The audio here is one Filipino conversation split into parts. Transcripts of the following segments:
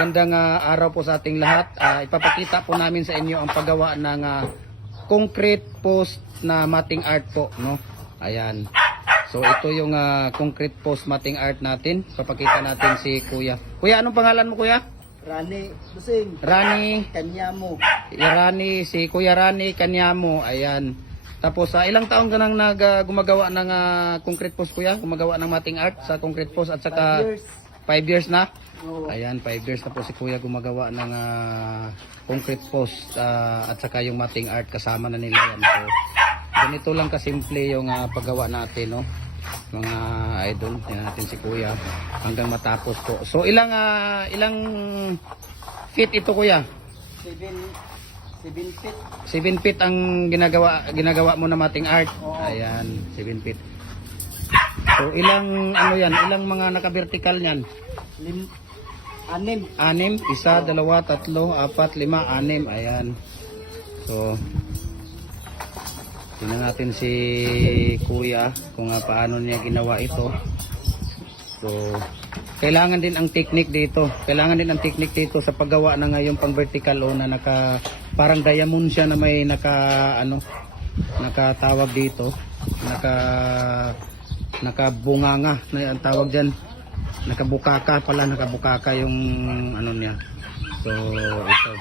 Magandang ah, araw po sa ating lahat. Ah, ipapakita po namin sa inyo ang paggawa ng ah, concrete post na mating art po, no? Ayan. So ito yung ah, concrete post mating art natin. Papakita natin si Kuya. Kuya, anong pangalan mo, Kuya? Rani, busing, Rani, kanya mo. Rani, si Kuya Rani Kanyamo. Ayan. Tapos sa ilang taon ka nang nag, ah, gumagawa ng ah, concrete post, Kuya? Gumagawa ng mating art sa concrete post at saka years. 5 years na? Oo. Ayan, 5 years na po si Kuya gumagawa ng ah, concrete post ah, at saka yung mating art kasama na nila yan. So, ganito lang kasimple yung ah, paggawa natin, no? Mga idol, yan natin si Kuya hanggang matapos po. So, ilang ah, ilang feet ito, Kuya? Seven, seven feet. 7 feet ang ginagawa ginagawa mo na mating art. Oo. Ayan, 7 feet. So, ilang ano yan, ilang mga naka-vertical niyan? Lim, anim. Anim, isa, dalawa, tatlo, apat, lima, anim. Ayan. So, tingnan natin si Kuya kung paano niya ginawa ito. So, kailangan din ang technique dito. Kailangan din ang technique dito sa paggawa ng ngayong pang vertical o na naka parang diamond siya na may naka ano nakatawag dito. Naka nakabunganga na ang tawag diyan. Nakabukaka pala, nakabukaka yung ano niya. So, ito.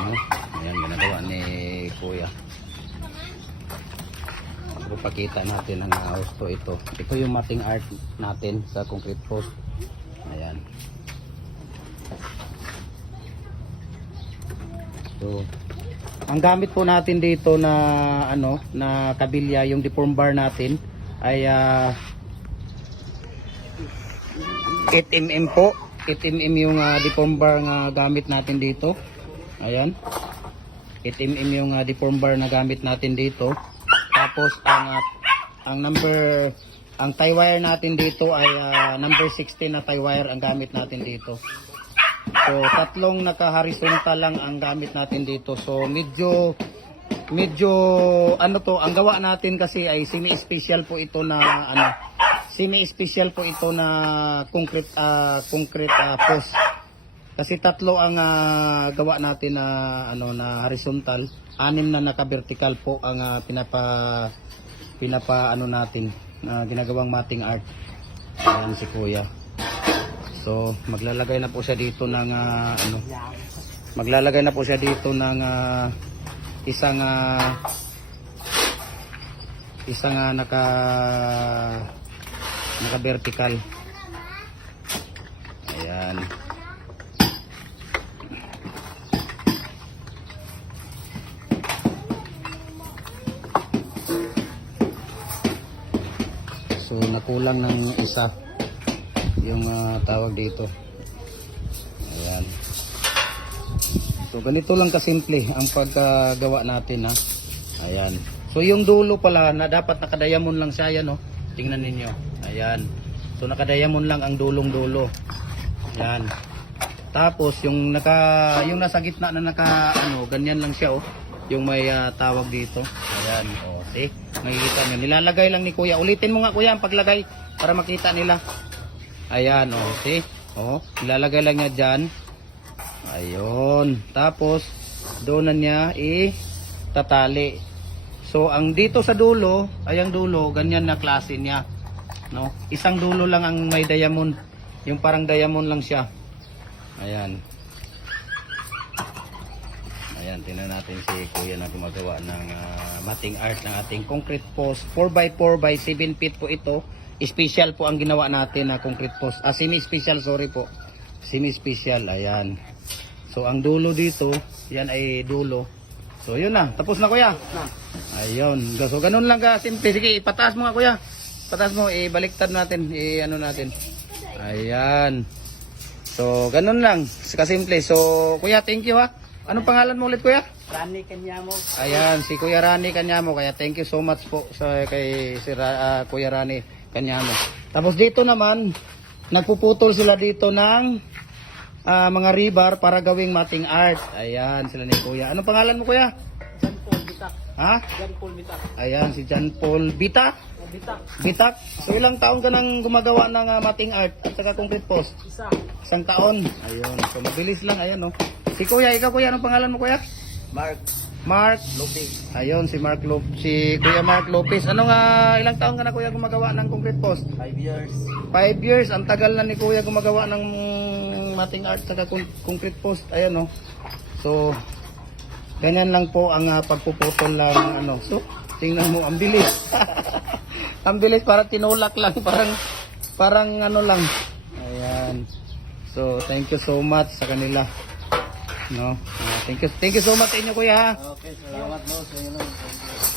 No? Ayan, ginagawa ni Kuya. Ipapakita natin ang uh, gusto ito. Ito yung mating art natin sa concrete post. Ayan. So, ang gamit po natin dito na ano, na kabilya, yung deform bar natin ay ah, 8 mm po. 8 mm yung uh, deform bar nga gamit natin dito. Ayan. 8 mm yung uh, deform bar na gamit natin dito. Tapos ang ah, ang number ang tie wire natin dito ay ah, number 16 na tie wire ang gamit natin dito. So tatlong naka-horizontal lang ang gamit natin dito. So medyo medyo ano to, ang gawa natin kasi ay semi-special po ito na ano semi-special po ito na concrete ah, concrete ah, post. Kasi tatlo ang ah, gawa natin na ano na horizontal, anim na naka-vertical po ang ah, pinapa pinapa ano natin na ginagawang mating art. Ayan si Kuya. So, maglalagay na po siya dito ng ah, ano maglalagay na po siya dito ng ah, isang ah, isang ah, naka naka vertical ayan. So nakulang ng isa yung ah, tawag dito ayan So ganito lang kasimple ang pagkagawa natin ha. Ayan. So yung dulo pala na dapat nakadiamond lang siya yan no. Tingnan ninyo. Ayan. So nakadiamond lang ang dulong-dulo. Ayan. Tapos yung naka yung nasa gitna na naka ano, ganyan lang siya oh. Yung may ah, tawag dito. Ayan. Oh, see? Makikita niyo. Nilalagay lang ni Kuya. Ulitin mo nga Kuya ang paglagay para makita nila. Ayan, oh, see? Oh, nilalagay lang niya diyan. Ayun. Tapos, doon na niya i-tatali. So, ang dito sa dulo, ay ang dulo, ganyan na klase niya. No? Isang dulo lang ang may diamond. Yung parang diamond lang siya. Ayan. Ayan, tingnan natin si Kuya na gumagawa ng ah, mating art ng ating concrete post. 4x4 by 7 feet po ito. Special po ang ginawa natin na concrete post. Ah, semi-special, sorry po. Semi-special, ayan. So, ang dulo dito, yan ay dulo. So, yun na. Tapos na, kuya. Ayun. So, ganun lang ka. Simple. Sige, ipataas mo nga, kuya. Pataas mo. Ibaliktad natin. I-ano natin. Ayan. So, ganun lang. Kasimple. So, kuya, thank you ha. Anong pangalan mo ulit, kuya? Rani, kanya mo. Ayan, si Kuya Rani Kanyamo. Kaya thank you so much po sa kay si Ra- ah, Kuya Rani Kanyamo. Tapos dito naman, nagpuputol sila dito ng ah, mga rebar para gawing mating art. Ayan, sila ni Kuya. Anong pangalan mo, Kuya? Jan Paul Bita. Ha? Jan Paul Bita. Ayan, si John Paul Bita. bitak. Bitak. So ilang taon ka nang gumagawa ng ah, mating art at saka concrete post? Isa. Isang taon. Ayun. So mabilis lang. Ayan oh. Si Kuya, ikaw Kuya, anong pangalan mo Kuya? Mark Mark. Lopez. Ayun, si Mark Lop si Kuya Mark Lopez. Ano nga, ilang taon ka na Kuya gumagawa ng concrete post? 5 years. Five years, ang tagal na ni Kuya gumagawa ng mating art saka con- concrete post. Ayan oh. So, ganyan lang po ang ah, pagpuputol lang ano. So, tingnan mo, ang bilis. ang bilis, parang tinulak lang, parang, parang ano lang. Ayan. So, thank you so much sa kanila. No? Ah, thank you, thank you so much sa inyo Kuya. Okay, salamat mo sa inyo.